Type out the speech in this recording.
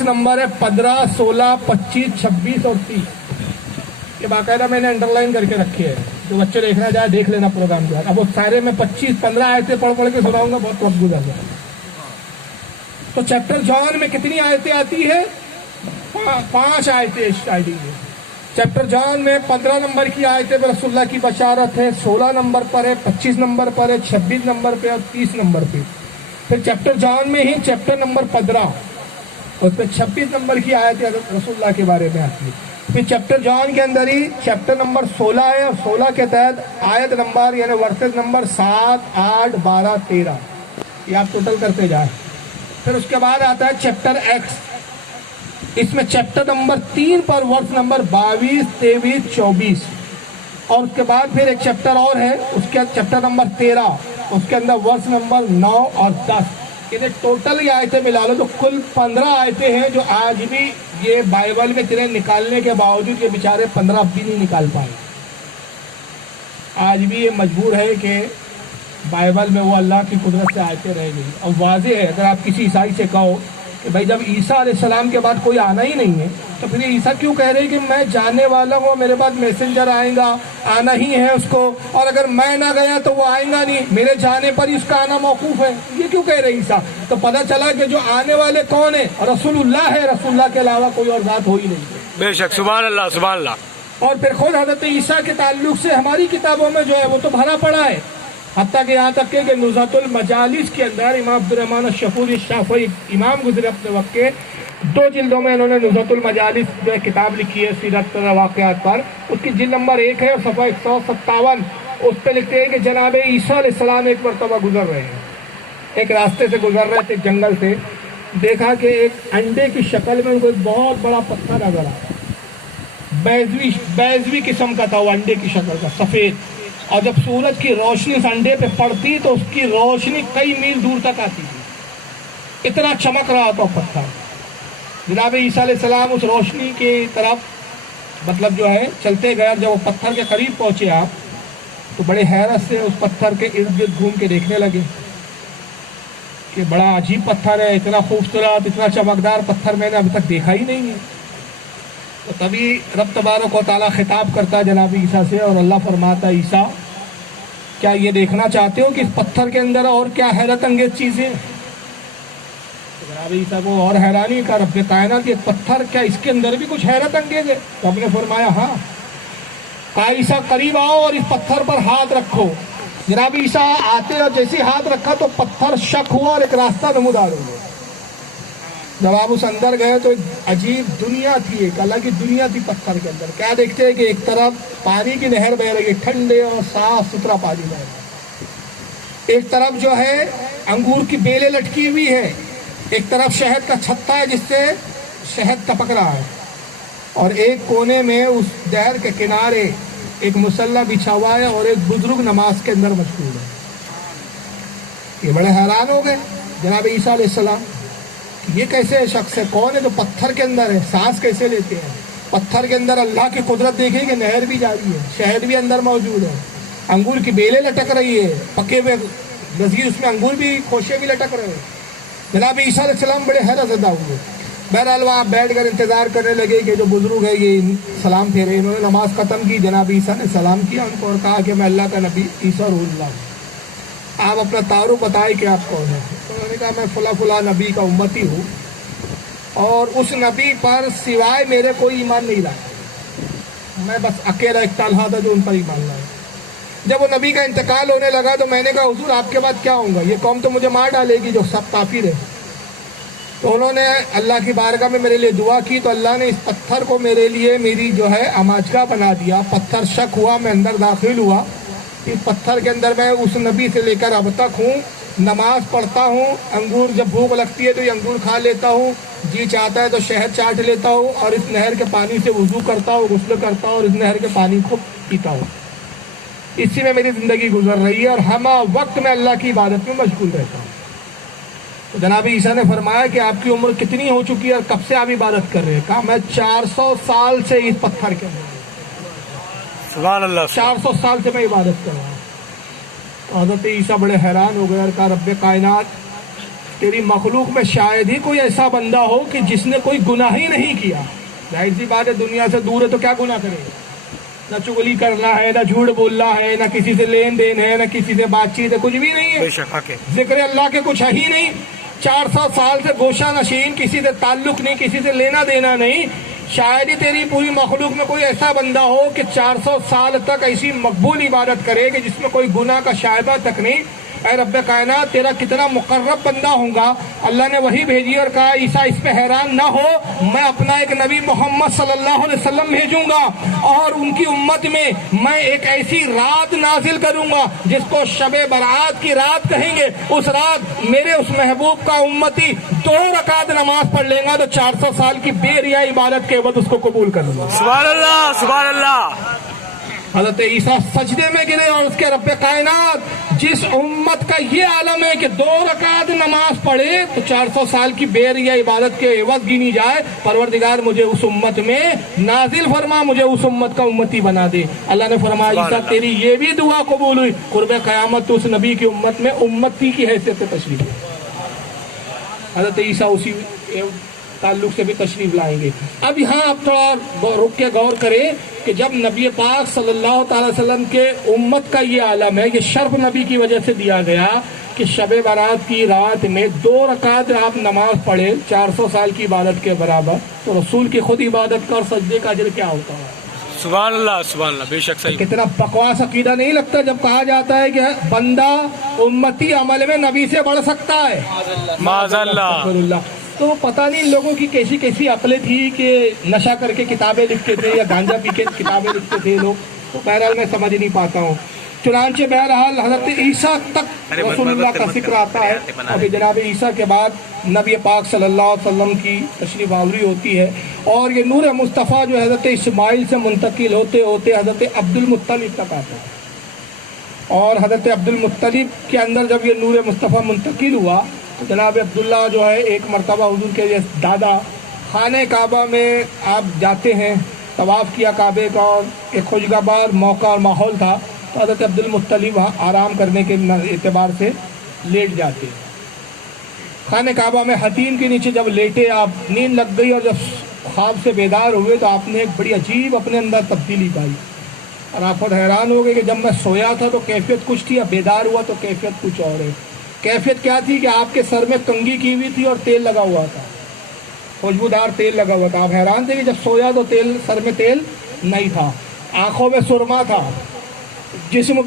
वर्ष नंबर है 15, 16, 25, 26 और 30। ये बाकायदा मैंने अंडरलाइन करके रखे हैं, जो बच्चे देखना चाहे देख लेना प्रोग्राम के बाद। अब वो सारे में 25-15 आयतें पढ़ के सुनाऊंगा, बहुत वक्त गुजर जाए। तो चैप्टर जॉन में कितनी आयतें आती है? 5 आयतें स्टार्टिंग में। चैप्टर जॉन में 15 नंबर की आयतें पर रसूलुल्लाह की बशारत है, 16 नंबर पर है, 25 नंबर पर है, 26 नंबर पे और 30 नंबर पे। फिर चैप्टर जॉन में ही चैप्टर नंबर 15, उसमें 26 नंबर की आयतें रसूलुल्लाह के बारे में आती है। फिर चैप्टर जॉन के अंदर ही चैप्टर नंबर 16 है, और 16 के तहत आयत नंबर यानी वर्सेस नंबर 7, 8, 12, 13, ये आप टोटल करते जाए। फिर उसके बाद आता है चैप्टर एक्स, इसमें चैप्टर नंबर 3 पर वर्ष नंबर 22, 23, 24, और उसके बाद फिर एक चैप्टर और है, उसके चैप्टर नंबर 13, उसके अंदर वर्ष नंबर 9 और 10। इन्हें टोटल ये आयतें मिला लो तो कुल 15 आयतें हैं, जो आज भी ये बाइबल में इतने निकालने के बावजूद ये बेचारे 15 भी नहीं निकाल पाए। आज भी ये मजबूर है कि बाइबल में वो अल्लाह की कुदरत से आयतें रह गई। और वाज़ेह है, अगर आप किसी ईसाई से कहो कि भाई जब ईसा अलैहिस्सलाम के बाद कोई आना ही नहीं है, तो फिर ईसा क्यों कह रहे हैं कि मैं जाने वाला हूँ, मेरे बाद मैसेंजर आएगा, आना ही है उसको, और अगर मैं ना गया तो वो आएगा नहीं, मेरे जाने पर ही उसका आना मौकूफ है, ये क्यों कह रहे ईसा? तो पता चला कि जो आने वाले कौन है? रसूलुल्लाह है, रसूलुल्लाह के अलावा कोई और ज़ात हो ही नहीं। बेशक, सुभान अल्लाह, सुभान अल्लाह। और फिर खुद हज़रत ईसा के ताल्लुक से हमारी किताबों में जो है वो तो भरा पड़ा है, हत्ता कि यहाँ तक कि नुज़हतुल मजालिस के अंदर इमाम अब्दुर्रहमान शफूरी शाफ़ी इमाम गुज़रे अपने वक्त के 2 जिल्दों में इन्होंने नुज़हतुल मजालिस जो है किताब लिखी है सीरत वाक़यात पर। उसकी जिल्द नंबर 1 है और सफ़ा 157, उस पर लिखते हैं कि जनाब ईसा अलैहिस्सलाम एक मरतबा गुजर रहे हैं, एक रास्ते से गुजर रहे थे जंगल से, देखा कि एक अंडे की शक्ल में उनको एक बहुत बड़ा पत्थर नजर आया, बैजवी किस्म का था वो, अंडे की शक्ल का, सफ़ेद, और जब सूरज की रोशनी उस अंडे पे पड़ती तो उसकी रोशनी कई मील दूर तक आती थी, इतना चमक रहा था पत्थर। जनाब ईसा अलैहिस्सलाम उस रोशनी की तरफ मतलब जो है चलते गए, जब वो पत्थर के करीब पहुंचे आप तो बड़े हैरत से उस पत्थर के इर्द गिर्द घूम के देखने लगे कि बड़ा अजीब पत्थर है, इतना खूबसूरत, इतना चमकदार पत्थर मैंने अभी तक देखा ही नहीं है। तो तभी रब तबारक व तआला खिताब करता है जनाब ईसा से, और अल्लाह फरमाता है, ईसा क्या ये देखना चाहते हो कि इस पत्थर के अंदर और क्या हैरत अंगेज चीज़ें? तो जनाब ईसा को और हैरानी का, रब कायनात ये पत्थर, क्या इसके अंदर भी कुछ हैरत अंगेज है? तो आपने फरमाया हाँ। कहा ईसा करीब आओ और इस पत्थर पर हाथ रखो। जनाब ईसा आते और जैसे हाथ रखा तो पत्थर शक हुआ और एक रास्ता नमूदार हो गया। जब आप उस अंदर गए तो एक अजीब दुनिया थी, एक अलग ही दुनिया थी पत्थर के अंदर। क्या देखते हैं कि एक तरफ पानी की नहर बह रही है, ठंडे और साफ सुथरा पानी बह रहा है, एक तरफ जो है अंगूर की बेलें लटकी हुई है, एक तरफ शहद का छत्ता है जिससे शहद टपक रहा है, और एक कोने में उस नहर के किनारे एक मुसल्ला बिछा हुआ है और एक बुजुर्ग नमाज के अंदर मशगूल है। ये बड़े हैरान हो गए जनाब ईसा अलैहिस्सलाम, ये कैसे शख्स है, कौन है जो पत्थर के अंदर है, सांस कैसे लेते हैं? पत्थर के अंदर अल्लाह की कुदरत देखिए कि नहर भी जारी है, शहद भी अंदर मौजूद है, अंगूर की बेलें लटक रही है, पके हुए नज़ीर उसमें अंगूर भी, खोशे भी लटक रहे हैं। जनाब ईसा अलैहिस्सलाम बड़े हैरतज़दा हुए। बहरहाल वहाँ बैठ कर इंतज़ार करने लगे कि जो बुजुर्ग है ये सलाम फेरे। इन्होंने नमाज ख़त्म की, जनाब ईसा ने सलाम किया उनको और कहा कि मैं अल्लाह का नबी ईसा रूहुल्लाह, आप अपना तारुफ बताएं कि आप कौन है? तो उन्होंने कहा मैं फला फला नबी का उम्मती हूँ और उस नबी पर सिवाय मेरे कोई ईमान नहीं लाया, मैं बस अकेला एक तन्हा था जो उन पर ईमान लाया। जब वो नबी का इंतकाल होने लगा तो मैंने कहा हुजूर आपके बाद क्या होगा, ये कौम तो मुझे मार डालेगी जो सब काफिर है। तो उन्होंने अल्लाह की बारगाह में मेरे लिए दुआ की, तो अल्लाह ने इस पत्थर को मेरे लिए मेरी जो है अमाजगा बना दिया। पत्थर शक हुआ, मैं अंदर दाखिल हुआ, इस पत्थर के अंदर मैं उस नबी से लेकर अब तक हूँ, नमाज पढ़ता हूँ, अंगूर जब भूख लगती है तो ये अंगूर खा लेता हूँ, जी चाहता है तो शहद चाट लेता हूँ, और इस नहर के पानी से वुज़ू करता हूँ, गुस्ल करता हूँ, और इस नहर के पानी को पीता हूँ। इसी में मेरी ज़िंदगी गुजर रही है और हम वक्त में अल्लाह की इबादत में मशगूल रहता हूँ। तो जनाब ईसा ने फरमाया कि आपकी उम्र कितनी हो चुकी है और कब से आप इबादत कर रहे हैं? कहा मैं 400 साल से इस पत्थर के अंदर, सुभान अल्लाह, 400 साल से मैं इबादत कर रहा हूँ। तो हज़रत ईसा बड़े हैरान हो गए और कहा रब्बे कायनात تیری مخلوق میں شاید ہی کوئی ایسا بندہ ہو کہ جس نے کوئی گناہ ہی نہیں کیا. ظاہر سی بات ہے دنیا سے دور ہے تو کیا گناہ کرے گا؟ نہ چغلی کرنا ہے، نہ جھوٹ بولنا ہے، نہ کسی سے لین دین ہے، نہ کسی سے بات چیت ہے، کچھ بھی نہیں ہے. بے شک حق ہے. ذکر اللہ کے کچھ ہے ہی نہیں. 400 سال سے گوشہ نشین، کسی سے تعلق نہیں، کسی سے لینا دینا نہیں. شاید ہی تیری پوری مخلوق میں کوئی ایسا بندہ ہو کہ 400 سال تک ایسی مقبول عبادت کرے کہ جس میں کوئی گناہ کا شائبہ تک نہیں. اے رب کائنات، تیرا کتنا مقرب بندہ ہوں گا. اللہ نے وہی بھیجی اور کہا عیسیٰ اس پہ حیران نہ ہو، میں اپنا ایک نبی محمد صلی اللہ علیہ وسلم بھیجوں گا اور ان کی امت میں میں ایک ایسی رات نازل کروں گا جس کو شب برات کی رات کہیں گے. اس رات میرے اس محبوب کا امتی 2 رکعت نماز پڑھ لیں گا تو 400 سال کی بے ریا عبادت کے بعد اس کو قبول کر لوں گا. سبحان اللہ سبحان اللہ. حضرت عیسیٰ سجدے میں گرے اور اس کے رب کائنات جس امت کا یہ عالم ہے کہ 2 رکعت نماز پڑھے تو 400 سال کی بے ریا عبادت کے عوض گنی جائے، پروردگار مجھے اس امت میں نازل فرما، مجھے اس امت کا امتی بنا دے. اللہ نے فرمایا عیسیٰ تیری یہ بھی دعا قبول ہوئی، قرب قیامت تو اس نبی کی امت میں امتی کی حیثیت سے تشریف لے. حضرت عیسیٰ اسی تعلق سے بھی تشریف لائیں گے. اب یہاں آپ تھوڑا رک کے غور کریں کہ جب نبی پاک صلی اللہ تعالی وسلم کے امت کا یہ عالم ہے، یہ شرف نبی کی وجہ سے دیا گیا کہ شب برات کی رات میں 2 رکعت آپ نماز پڑھے 400 سال کی عبادت کے برابر، تو رسول کی خود عبادت کا اور سجدے کا اجر کیا ہوتا ہے؟ سبحان اللہ سبحان اللہ. بے شک صحیح. کتنا بکواس عقیدہ نہیں لگتا جب کہا جاتا ہے کہ بندہ امتی عمل میں نبی سے بڑھ سکتا ہے؟ معاذ اللہ. تو پتہ نہیں ان لوگوں کی کیسی کیسی عقلیں تھی کہ نشہ کر کے کتابیں لکھتے تھے یا گانجا پی کے کتابیں لکھتے تھے لوگ. تو بہرحال میں سمجھ نہیں پاتا ہوں. چنانچہ بہرحال حضرت عیسیٰ تک رسول اللہ کا ذکر آتا ہے اور جناب عیسیٰ کے بعد نبی پاک صلی اللہ علیہ وسلم کی تشریف آوری ہوتی ہے اور یہ نور مصطفیٰ جو حضرت اسماعیل سے منتقل ہوتے ہوتے حضرت عبد المطلب تک آتا ہے. اور حضرت عبد المطلب کے اندر جب یہ نور مصطفیٰ منتقل ہوا تو جناب عبداللہ جو ہے ایک مرتبہ حضور کے دادا خانہ کعبہ میں آپ جاتے ہیں، طواف کیا کعبے کا اور ایک خوشگوار موقع اور ماحول تھا تو حضرت عبد المطلب وہاں آرام کرنے کے اعتبار سے لیٹ جاتے ہیں. خانہ کعبہ میں حتیم کے نیچے جب لیٹے آپ، نیند لگ گئی اور جب خواب سے بیدار ہوئے تو آپ نے ایک بڑی عجیب اپنے اندر تبدیلی پائی اور آپ خود حیران ہو گئے کہ جب میں سویا تھا تو کیفیت کچھ تھی، اب بیدار ہوا تو کیفیت کچھ اور ہے. کیفیت کیا تھی کہ آپ کے سر میں کنگھی کی ہوئی تھی اور تیل لگا ہوا تھا، خوشبودار تیل لگا ہوا تھا. آپ حیران تھے کہ جب سویا تو سر میں تیل نہیں تھا، آنکھوں میں سرما تھا، جسم